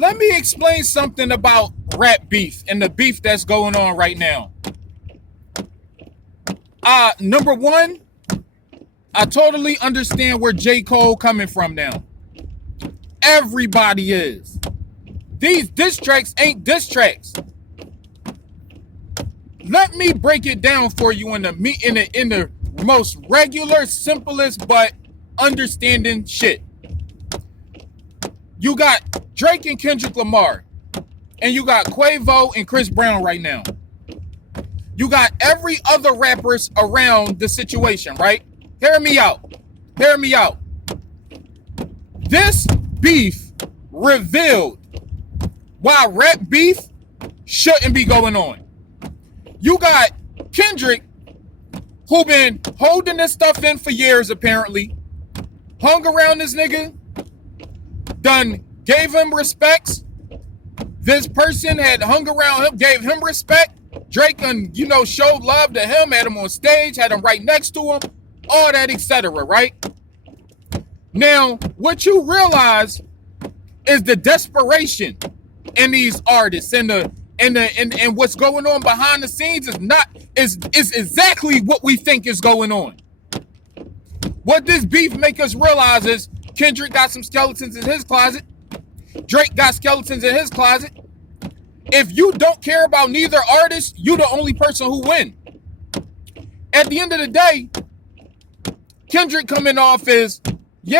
let me explain something about rap beef and the beef that's going on right now. Number one, I totally understand where J. Cole coming from now. Everybody is. These diss tracks ain't diss tracks. Let me break it down for you in the most regular, simplest, but understanding shit. You got Drake and Kendrick Lamar, and you got Quavo and Chris Brown right now. You got every other rappers around the situation, right? Hear me out. Hear me out. This beef revealed why rap beef shouldn't be going on. You got Kendrick, who been holding this stuff in for years, apparently, hung around this nigga, done gave him respects. This person had hung around him, gave him respect. Drake, showed love to him, had him on stage, had him right next to him, all that, etc., right? Now, what you realize is the desperation in these artists and what's going on behind the scenes is exactly what we think is going on. What this beef make us realize is Kendrick got some skeletons in his closet. Drake got skeletons in his closet. If you don't care about neither artist, you the only person who win. At the end of the day, Kendrick coming off is, he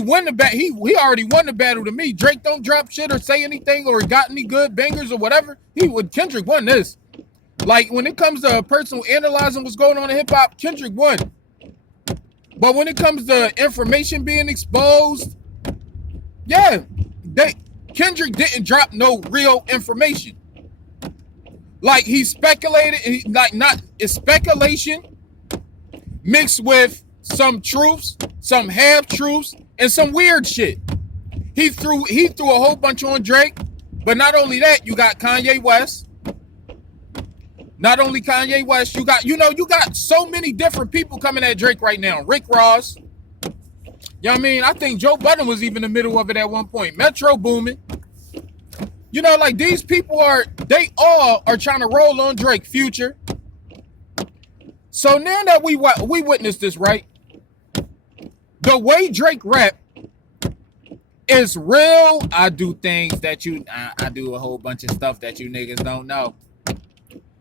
won the battle. He already won the battle to me. Drake don't drop shit or say anything or got any good bangers or whatever. Kendrick won this. Like, when it comes to a person analyzing what's going on in hip hop, Kendrick won. But when it comes to information being exposed, Kendrick didn't drop no real information. Like, he speculated, it's speculation mixed with some truths, some half-truths, and some weird shit. He threw a whole bunch on Drake, but not only that, you got Kanye West. Not only Kanye West, you got so many different people coming at Drake right now. Rick Ross. You know what I mean? I think Joe Budden was even in the middle of it at one point. Metro Boomin. Like, these people they all are trying to roll on Drake. Future. So now that we witnessed this, right? The way Drake rap is real. I do things that I do a whole bunch of stuff that you niggas don't know.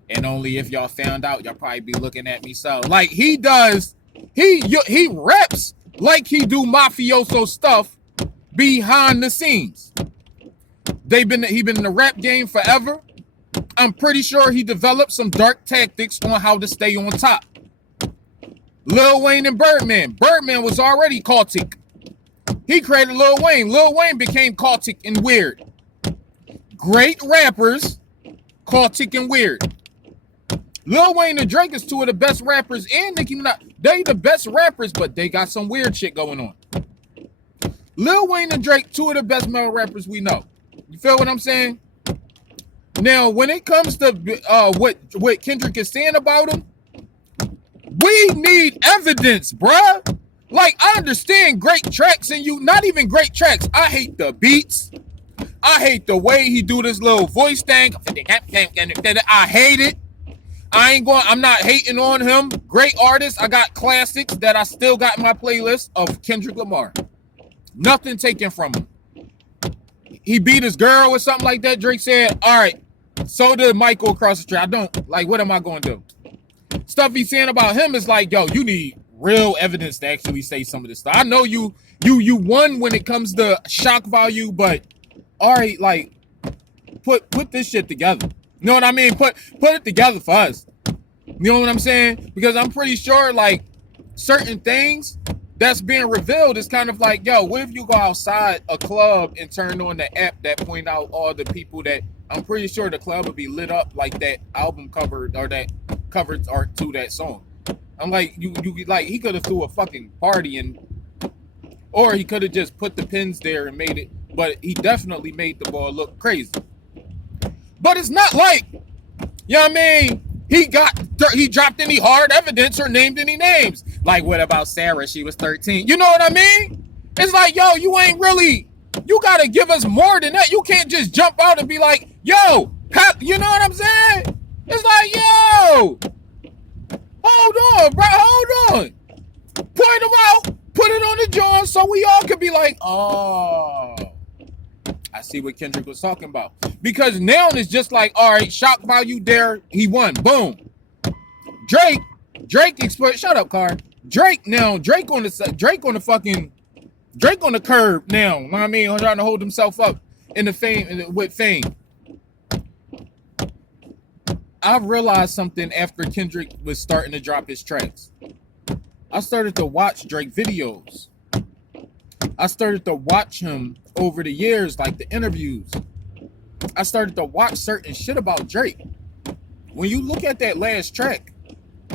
And only if y'all found out, y'all probably be looking at me so. Like, he does, he raps like he do mafioso stuff behind the scenes. He been in the rap game forever. I'm pretty sure he developed some dark tactics on how to stay on top. Lil Wayne and Birdman. Birdman was already cultic. He created Lil Wayne. Lil Wayne became cultic and weird. Great rappers, cultic and weird. Lil Wayne and Drake is two of the best rappers, and Nicki Minaj. They the best rappers, but they got some weird shit going on. Lil Wayne and Drake, two of the best male rappers we know. You feel what I'm saying? Now, when it comes to what Kendrick is saying about him, we need evidence, bruh. Like, I understand great tracks and not even great tracks. I hate the beats. I hate the way he do this little voice thing. I hate it. I'm not hating on him. Great artist. I got classics that I still got in my playlist of Kendrick Lamar. Nothing taken from him. He beat his girl or something like that. Drake said, all right, so did Michael across the street. I don't, like, what am I going to do? Stuff he's saying about him is like, yo, you need real evidence to actually say some of this stuff. I know you won when it comes to shock value, but all right, like, put this shit together. You know what I mean? Put it together for us. You know what I'm saying? Because I'm pretty sure, like, certain things that's being revealed is kind of like, yo, what if you go outside a club and turn on the app that point out all the people that I'm pretty sure the club would be lit up like that album cover or that cover art to that song. I'm like, you like, he could have threw a fucking party or he could have just put the pins there and made it, but he definitely made the ball look crazy. But it's not like, you know what I mean? He dropped any hard evidence or named any names. Like, what about Sarah? She was 13. You know what I mean? It's like, yo, you ain't really You gotta give us more than that. You can't just jump out and be like, yo, you know what I'm saying? It's like, yo, hold on, bro, hold on. Point them out, put it on the joint so we all could be like, oh, I see what Kendrick was talking about. Because now it's just like, all right, shock value there, he won, boom. Drake exploit. Shut up, Car. Drake on the curb now. You know what I mean? Trying to hold himself up in the fame with fame. I realized something after Kendrick was starting to drop his tracks. I started to watch Drake videos. I started to watch him over the years, like the interviews. I started to watch certain shit about Drake. When you look at that last track,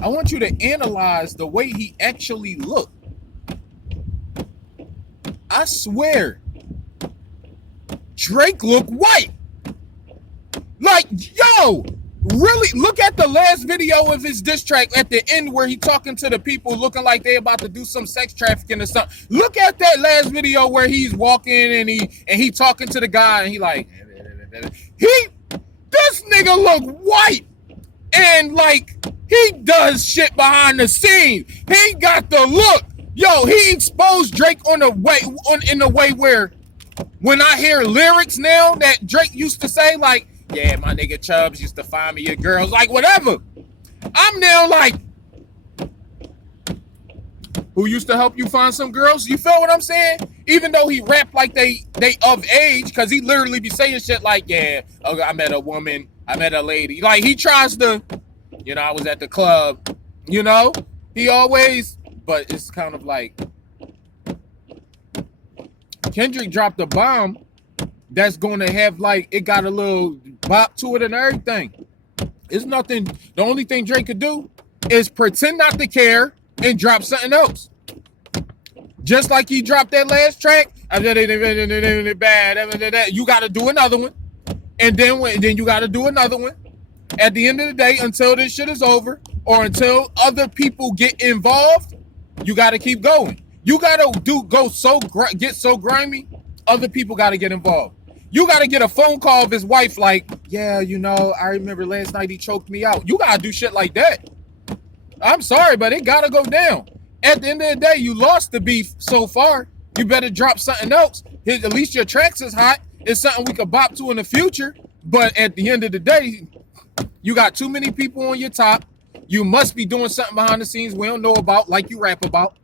I want you to analyze the way he actually looked. I swear, Drake looked white. Like, yo, really, look at the last video of his diss track at the end where he talking to the people looking like they about to do some sex trafficking or something. Look at that last video where he's walking and he talking to the guy and he like, this nigga look white. And like, he does shit behind the scenes. He got the look. Yo, he exposed Drake in the way where when I hear lyrics now that Drake used to say, like, yeah, my nigga Chubbs used to find me your girls, like whatever. I'm now like, who used to help you find some girls? You feel what I'm saying? Even though he rap like they of age, because he literally be saying shit like, yeah, okay, I met a woman, I met a lady. Like, he tries to, you know, I was at the club, you know? He always, but it's kind of like, Kendrick dropped a bomb that's going to have, like, it got a little bop to it and everything. It's nothing. The only thing Drake could do is pretend not to care and drop something else. Just like he dropped that last track. You got to do another one. And then you got to do another one. At the end of the day, until this shit is over or until other people get involved, you got to keep going. You got to get so grimy, other people got to get involved. You got to get a phone call of his wife like, yeah, you know, I remember last night he choked me out. You got to do shit like that. I'm sorry, but it got to go down. At the end of the day, you lost the beef so far. You better drop something else. At least your tracks is hot. It's something we could bop to in the future. But at the end of the day, you got too many people on your top. You must be doing something behind the scenes we don't know about, like you rap about.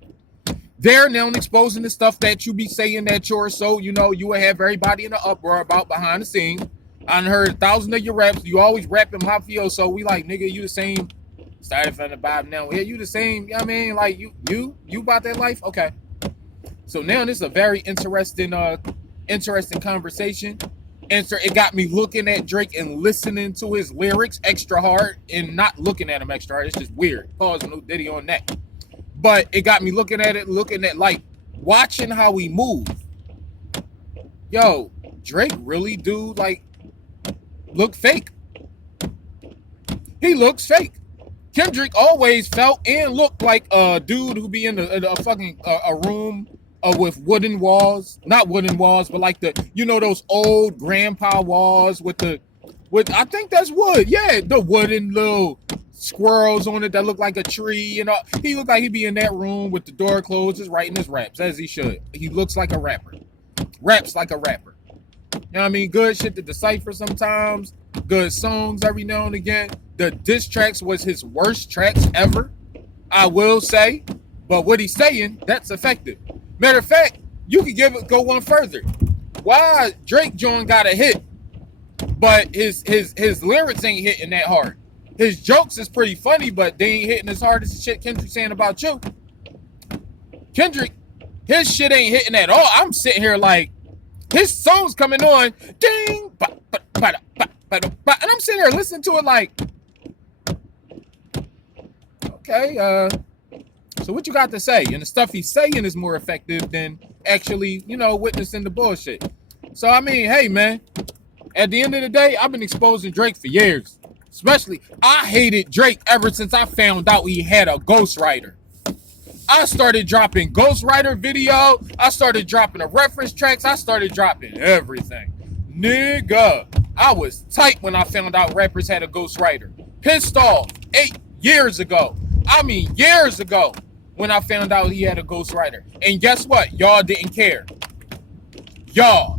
They're now exposing the stuff that you be saying that you're so, you know, you will have everybody in the uproar about behind the scenes. I heard 1,000 of your raps. You always rapping mafia, so we like, nigga, you the same. Started from the bottom now. Yeah, you the same. You know what I mean? Like, you about that life? Okay. So now this is a very interesting conversation. It got me looking at Drake and listening to his lyrics extra hard and not looking at him extra hard. It's just weird. Pause, no Diddy on that. But it got me looking at like watching how he move. Yo, Drake really do like look fake. He looks fake. Kendrick always felt and looked like a dude who be in a fucking room with wooden walls, not wooden walls, but like those old grandpa walls with I think that's wood. Yeah, the wooden little squirrels on it that look like a tree. You know, he looked like he'd be in that room with the door closed, just writing his raps as he should. He looks like a rapper, raps like a rapper. You know what I mean? Good shit to decipher sometimes. Good songs every now and again. The diss tracks was his worst tracks ever, I will say. But what he's saying, that's effective. Matter of fact, you could go one further. Why Drake John got a hit, but his lyrics ain't hitting that hard. His jokes is pretty funny, but they ain't hitting as hard as the shit Kendrick saying about you. Kendrick, his shit ain't hitting at all. I'm sitting here like, his song's coming on, ding, and I'm sitting here listening to it like, okay, so what you got to say? And the stuff he's saying is more effective than actually, witnessing the bullshit. So, I mean, hey, man, at the end of the day, I've been exposing Drake for years. Especially, I hated Drake ever since I found out he had a ghostwriter. I started dropping ghostwriter video. I started dropping the reference tracks. I started dropping everything. Nigga, I was tight when I found out rappers had a ghostwriter. Pissed off 8 years ago. I mean, years ago when I found out he had a ghostwriter. And guess what? Y'all didn't care. Y'all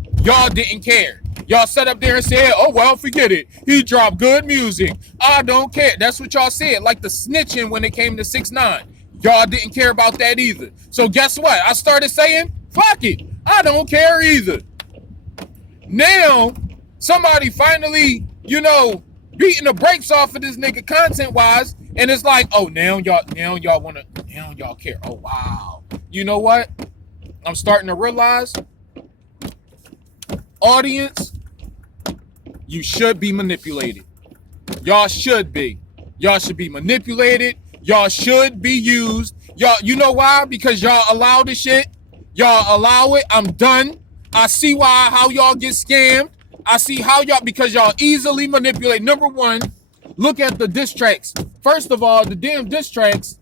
didn't care. Y'all sat up there and said, oh, well, forget it. He dropped good music. I don't care. That's what y'all said. Like the snitching when it came to 6ix9ine. Y'all didn't care about that either. So guess what? I started saying, fuck it. I don't care either. Now, somebody finally, beating the brakes off of this nigga content-wise, and it's like, oh, now y'all care. Oh, wow. You know what? I'm starting to realize, audience, you should be manipulated. Y'all should be. Y'all should be manipulated. Y'all should be used. Y'all, you know why? Because y'all allow this shit. Y'all allow it. I'm done. I see how y'all get scammed. I see how y'all, because y'all easily manipulate. Number one, look at the diss tracks. First of all, the damn diss tracks,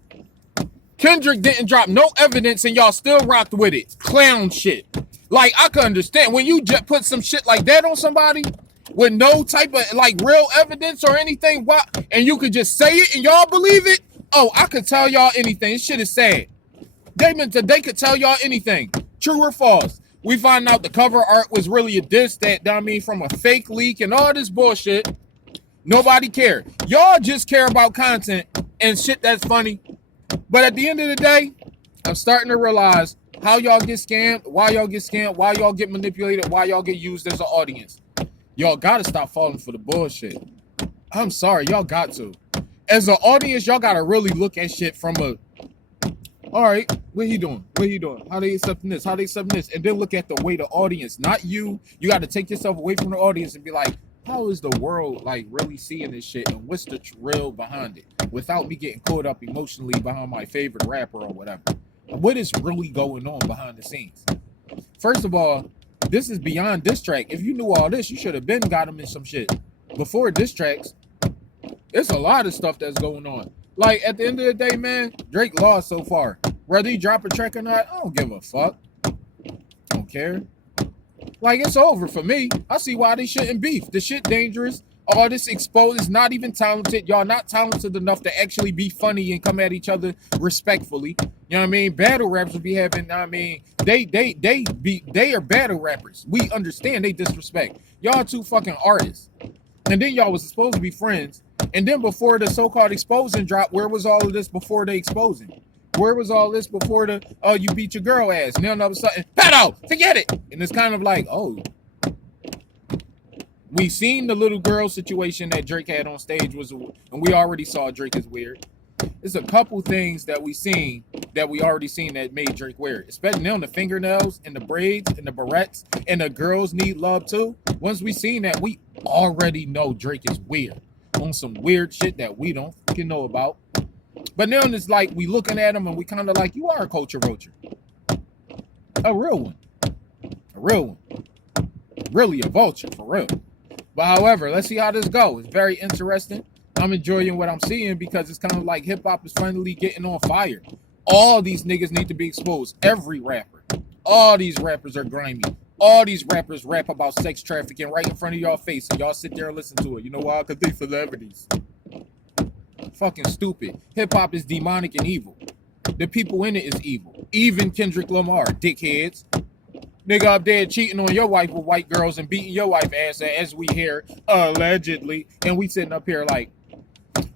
Kendrick didn't drop no evidence and y'all still rocked with it. Clown shit. Like, I can understand when you just put some shit like that on somebody with no type of like real evidence or anything, and you could just say it and y'all believe it. Oh, I could tell y'all anything. This shit is sad. They could tell y'all anything. True or false. We find out the cover art was really a diss from a fake leak and all this bullshit. Nobody cared. Y'all just care about content and shit that's funny. But at the end of the day, I'm starting to realize how y'all get scammed, why y'all get manipulated, why y'all get used as an audience. Y'all gotta stop falling for the bullshit. I'm sorry, y'all got to. As an audience, y'all gotta really look at shit from all right, what he doing? How they accepting this? And then look at the way the audience, not you. You got to take yourself away from the audience and be like, how is the world like really seeing this shit? And what's the thrill behind it? Without me getting caught up emotionally behind my favorite rapper or whatever. What is really going on behind the scenes? First of all, this is beyond diss track. If you knew all this, you should have been got him in some shit. Before diss tracks, it's a lot of stuff that's going on. Like, at the end of the day, man, Drake lost so far. Whether he drop a track or not, I don't give a fuck. Don't care. Like, it's over for me. I see why they shouldn't beef. The shit dangerous. All this exposed is not even talented. Y'all not talented enough to actually be funny and come at each other respectfully. You know what I mean? Battle raps will be having, they are battle rappers. We understand they disrespect. Y'all two fucking artists. And then y'all was supposed to be friends. And then before the so-called exposing drop, where was all of this before the exposing? Where was all this before the, you beat your girl ass? Now all of a sudden, pedo, forget it. And it's kind of like, oh. We seen the little girl situation that Drake had on stage and we already saw Drake is weird. There's a couple things that we already seen that made Drake weird. Especially now the fingernails and the braids and the barrettes and the girls need love too. Once we seen that, we already know Drake is weird. On some weird shit that we don't fucking know about. But now it's like we looking at him and we kind of like, you are a culture vulture. A real one. Really a vulture, for real. But however, let's see how this goes. It's very interesting. I'm enjoying what I'm seeing because it's kind of like hip-hop is finally getting on fire. All these niggas need to be exposed. Every rapper. All these rappers are grimy. All these rappers rap about sex trafficking right in front of y'all face. And y'all sit there and listen to it. You know why? Because they celebrities. Fucking stupid. Hip-hop is demonic and evil. The people in it is evil. Even Kendrick Lamar, dickheads. Nigga up there cheating on your wife with white girls and beating your wife ass, as we hear, allegedly. And we sitting up here like,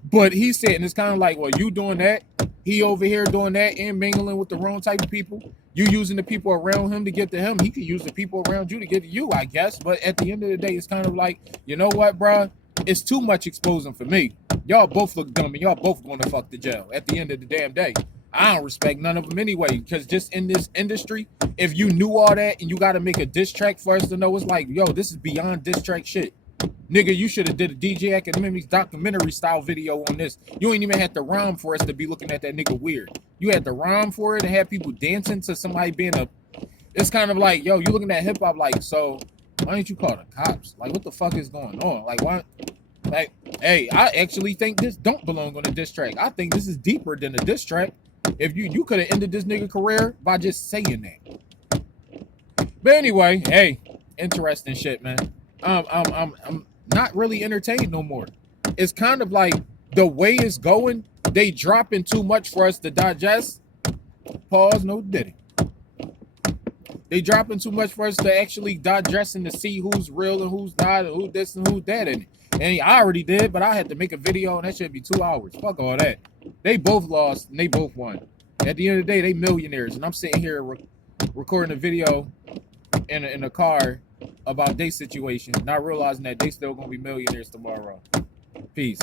but he said, and it's kind of like, well, you doing that? He over here doing that and mingling with the wrong type of people. You using the people around him to get to him. He could use the people around you to get to you, I guess. But at the end of the day, it's kind of like, you know what, bro? It's too much exposing for me. Y'all both look dumb and y'all both going to fuck the jail at the end of the damn day. I don't respect none of them anyway, because just in this industry, if you knew all that and you got to make a diss track for us to know, it's like, yo, this is beyond diss track shit. Nigga, you should have did a DJ Academics documentary style video on this. You ain't even had to rhyme for us to be looking at that nigga weird. You had to rhyme for it and have people dancing to somebody being a... It's kind of like, yo, you looking at hip hop like, so why ain't you call the cops? Like, what the fuck is going on? Like, why? Like, hey, I actually think this don't belong on a diss track. I think this is deeper than a diss track. If you could have ended this nigga career by just saying that. But anyway, hey, interesting shit, man. I'm not really entertained no more. It's kind of like the way it's going, they dropping too much for us to digest. Pause, no diddy. They dropping too much for us to actually digest and to see who's real and who's not and who this and who's that in it. And I already did, but I had to make a video and that should be 2 hours. Fuck all that. They both lost and they both won. At the end of the day, they millionaires. And I'm sitting here recording a video in a car about their situation, not realizing that they still gonna be millionaires tomorrow. Peace.